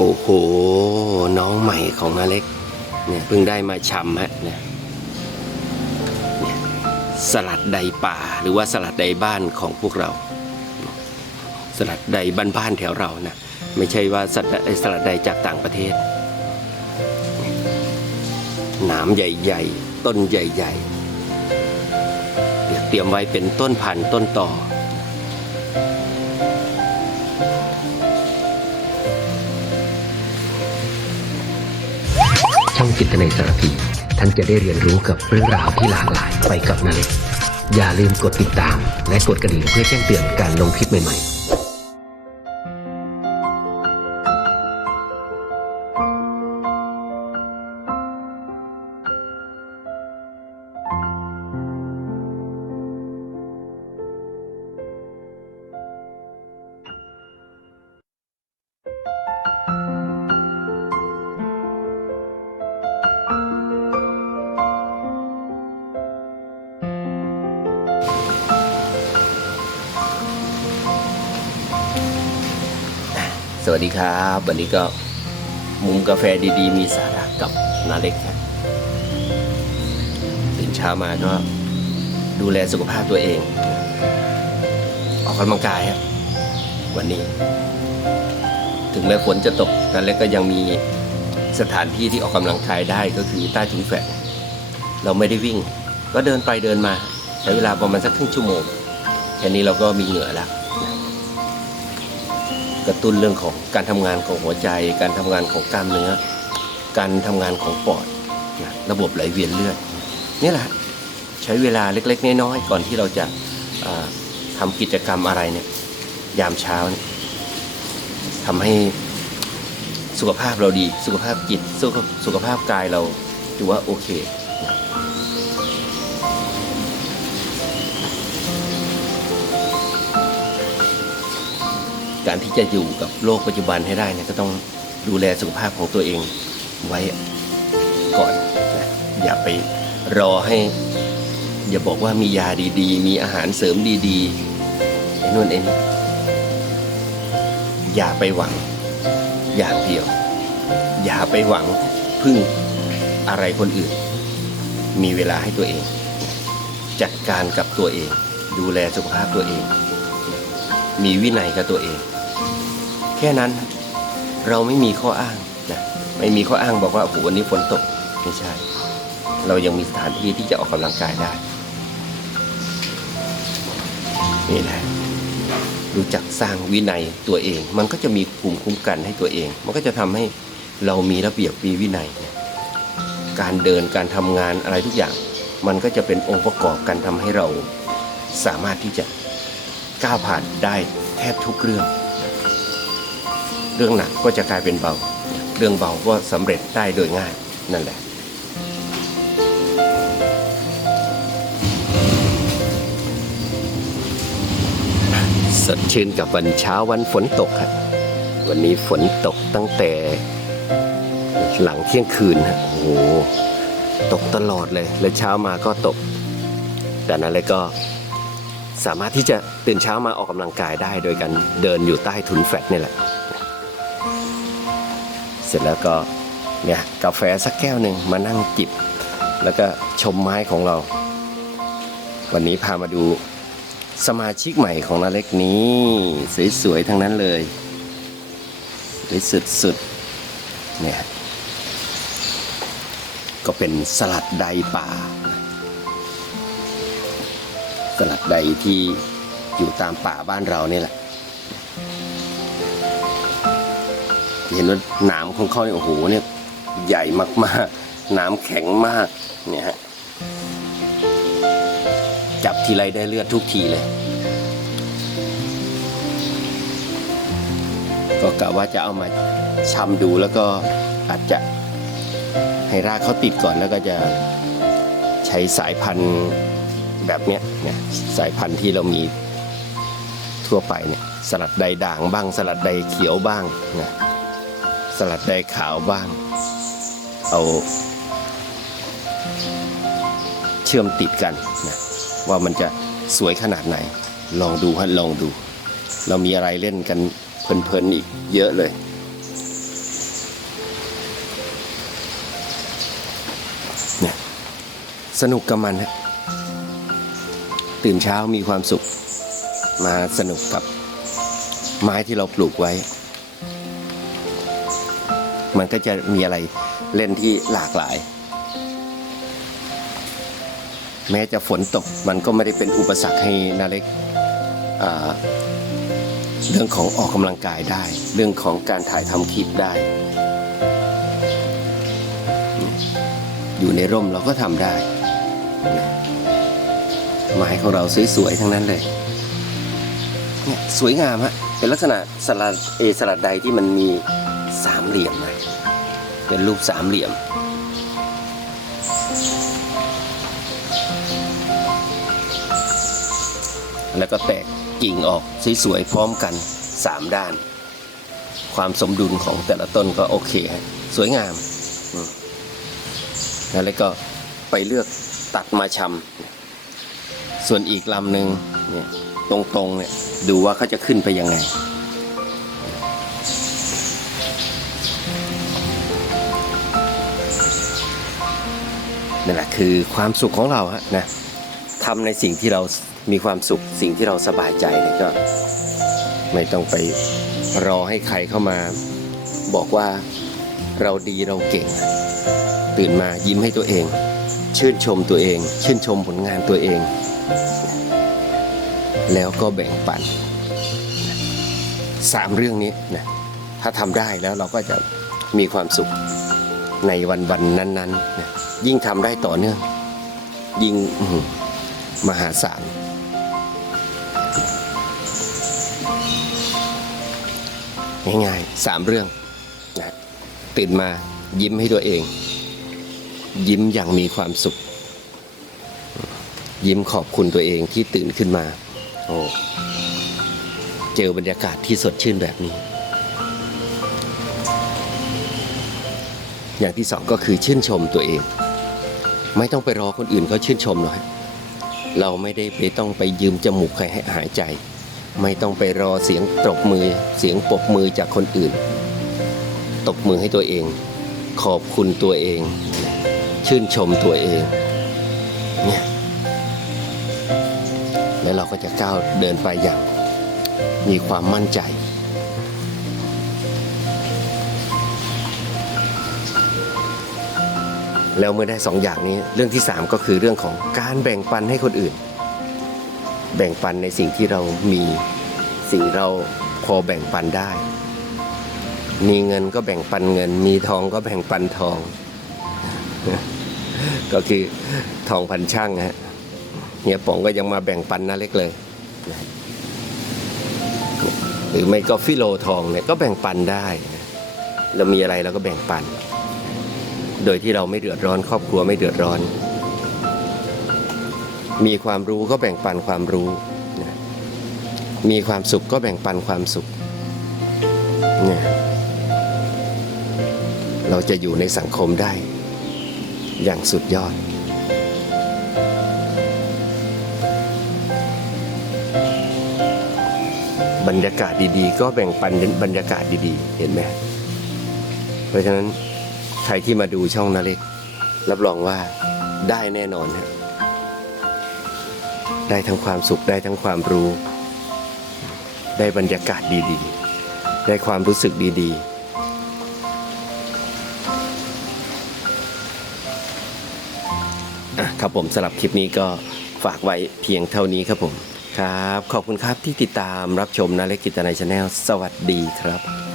โอ้โห น้องใหม่ของนาเล็ก เนี่ยเพิ่งได้มาชำฮะเนี่ยสลัดใดป่าหรือว่าสลัดใดบ้านของพวกเรา สลัดใดบ้านๆแถวเรานะไม่ใช่ว่าสลัดสลัดใดจากต่างประเทศหนามใหญ่ ๆ ต้นใหญ่ ๆ เตรียมไว้เป็นต้นพันธุ์ต้นต่อ ช่องจิตนาสารพี ท่านจะได้เรียนรู้กับเรื่องราวที่หลากหลายไปกับนาเล็กอย่าลืมกดติดตาม และกดกระดิ่งเพื่อแจ้งเตือนการลงคลิปใหม่ๆ วัสดีครับ วันนี้ก็มุมกาแฟดีๆ มีสาระกับนาเล็กครับตื่นเช้ามาก็ดูแลสุขภาพตัวเอง ออกกำลังกายครับวันนี้ ถึงแม้ฝนจะตกนาเล็กก็ยังมีสถานที่ที่ออกกำลังกายได้ก็คือใต้ถุนแฟลตเราไม่ได้วิ่ง ก็เดินไปเดินมา ใช้เวลาประมาณสักครึ่งชั่วโมงแค่นี้เราก็มีเหงื่อแล้ว กระตุ้นเรื่องของการทำงานของหัวใจ การทำงานของกล้ามเนื้อ การทำงานของปอดนะระบบไหลเวียนเลือดนี่แหละใช้เวลาเล็กๆน้อยๆก่อนที่เราจะอ่าทำกิจกรรมอะไรเนี่ยยามเช้าเนี่ยทำให้สุขภาพเราดี สุขภาพจิตสุขสุขภาพกายเราถือว่าโอเค การที่จะอยู่กับโลกปัจจุบันให้ได้เนี่ยก็ต้องดูแลสุขภาพของตัวเองไว้ก่อนนะอย่าไปรอให้ อย่าบอกว่ามียาดีๆ มีอาหารเสริมดีๆไอ้นู่นไอ้นี่อย่าไปหวังอย่างเดียว อย่าไปหวังพึ่งอะไรคนอื่น มีเวลาให้ตัวเอง จัดการกับตัวเอง ดูแลสุขภาพตัวเอง มีวินัยกับตัวเอง แค่นั้นเราไม่มีข้ออ้างนะไม่มีข้ออ้างบอกว่าโอ้โหวันนี้ฝนตกไม่ใช่ เรายังมีสถานที่ที่จะออกกำลังกายได้นี่แหละรู้จักสร้างวินัยตัวเอง มันก็จะมีภูมิคุ้มกันให้ตัวเอง มันก็จะทำให้เรามีระเบียบมีวินัยเนี่ยการเดินการทำงานอะไรทุกอย่าง มันก็จะเป็นองค์ประกอบการทำให้เราสามารถที่จะก้าวผ่านได้แทบทุกเรื่อง เรื่องหนักก็จะกลายเป็นเบา เรื่องเบาก็สำเร็จได้โดยง่ายนั่นแหละสดชื่นกับวันเช้าวันฝนตกครับวันนี้ฝนตกตั้งแต่หลังเที่ยงคืนฮะโอ้โหตกตลอดเลย แล้วเช้ามาก็ตกแต่นั้นเลยก็สามารถที่จะตื่นเช้ามาออกกำลังกายได้โดยการเดินอยู่ใต้ทุนแฟลตนี่แหละ เสร็จแล้วก็เนี่ยกาแฟสักแก้วหนึ่งมานั่งจิบ แล้วก็ชมไม้ของเรา วันนี้พามาดูสมาชิกใหม่ของนาเล็กนี้ สวยๆทั้งนั้นเลยสวยสุดๆเนี่ยก็เป็นสลัดใดป่า สลัดใดที่อยู่ตามป่าบ้านเรานี่แหละ เห็นว่าหนามของเขาเนี่ยโอ้โหเนี่ยใหญ่มากๆหนามแข็งมากเนี่ยฮะจับทีไรได้เลือดทุกทีเลย ก็กะว่าจะเอามาชำดูแล้วก็อาจจะให้รากเขาติดก่อนแล้วก็จะใช้สายพันธุ์แบบเนี้ยเนี่ยสายพันธุ์ที่เรามีทั่วไปเนี่ยสลัดใดด่างบ้าง สลัดใดเขียวบ้างเนี่ย สลัดใดขาวบ้าง เอาเชื่อมติดกันนะว่ามันจะสวยขนาดไหน ลองดูฮะลองดู เรามีอะไรเล่นกันเพลินๆอีกเยอะเลยเนี่ยสนุกกับมันฮะตื่นเช้ามีความสุข มาสนุกกับไม้ที่เราปลูกไว้ มันก็จะมีอะไรเล่นที่หลากหลาย แม้จะฝนตกมันก็ไม่ได้เป็นอุปสรรคให้นาเล็กเรื่องของออกกำลังกายได้ เรื่องของการถ่ายทำคลิปได้ อยู่ในร่มเราก็ทำได้ไม้ของเราสวยๆทั้งนั้นเลยเนี่ยสวยงามฮะเป็นลักษณะสลัดเอสลัดใดที่มันมี สามเหลี่ยมนะเป็นรูปสามเหลี่ยม แล้วก็แตกกิ่งออกสวยๆพร้อมกันสามด้าน ความสมดุลของแต่ละต้นก็โอเคฮะสวยงามอืมแล้วก็ไปเลือกตัดมาชำส่วนอีกลำหนึ่งเนี่ยตรงๆเนี่ยดูว่าเขาจะขึ้นไปยังไง นั่นแหละคือความสุขของเราฮะนะทำในสิ่งที่เรามีความสุขสิ่งที่เราสบายใจเนี่ยก็ ไม่ต้องไปรอให้ใครเข้ามา บอกว่าเราดีเราเก่ง ตื่นมายิ้มให้ตัวเอง ชื่นชมตัวเอง ชื่นชมผลงานตัวเอง แล้วก็แบ่งปันสามเรื่องนี้นะถ้าทำได้แล้วเราก็จะมีความสุข ในวันวันนั้นๆนยิ่งทำได้ต่อเนื่อง ยิ่งมหาศาลง่ายๆสามเรื่องนะตื่นมายิ้มให้ตัวเอง ยิ้มอย่างมีความสุข ยิ้มขอบคุณตัวเองที่ตื่นขึ้นมา โอ้เจอบรรยากาศที่สดชื่นแบบนี้ อย่างที่สองก็คือชื่นชมตัวเอง ไม่ต้องไปรอคนอื่นเขาชื่นชมหรอกเราไม่ได้ไปต้องไปยืมจมูกใครให้หายใจ ไม่ต้องไปรอเสียงตบมือ เสียงปบมือจากคนอื่น ตบมือให้ตัวเอง ขอบคุณตัวเอง ชื่นชมตัวเองเนี่ยแล้วเราก็จะก้าวเดินไปอย่างมีความมั่นใจ แล้วเมื่อได้สองอย่างนี้เรื่องที่สามก็คือเรื่องของการแบ่งปันให้คนอื่น แบ่งปันในสิ่งที่เรามีสิ่งเราพอแบ่งปันได้ มีเงินก็แบ่งปันเงิน มีทองก็แบ่งปันทอง ก็คือทองพันช่างฮะเฮียป๋องก็ยังมาแบ่งปันนะเล็กเลยหรือไม่ก็ฟิโลทองเนี่ยก็แบ่งปันได้ เรามีอะไรเราก็แบ่งปัน โดยที่เราไม่เดือดร้อน ครอบครัวไม่เดือดร้อน มีความรู้ก็แบ่งปันความรู้นะมีความสุขก็แบ่งปันความสุขเนี่ยเราจะอยู่ในสังคมได้ อย่างสุดยอด บรรยากาศดีๆ ก็แบ่งปันบรรยากาศดีๆ เห็นไหมเพราะฉะนั้น ใครที่มาดูช่องนาเล็ก รับรองว่าได้แน่นอนฮะได้ทั้งความสุขได้ทั้งความรู้ ได้บรรยากาศดีๆ ได้ความรู้สึกดีๆครับผมสำหรับคลิปนี้ก็ฝากไว้เพียงเท่านี้ครับผม ครับ ขอบคุณครับที่ติดตามรับชมนาเล็กกิตนายชาแนลสวัสดีครับ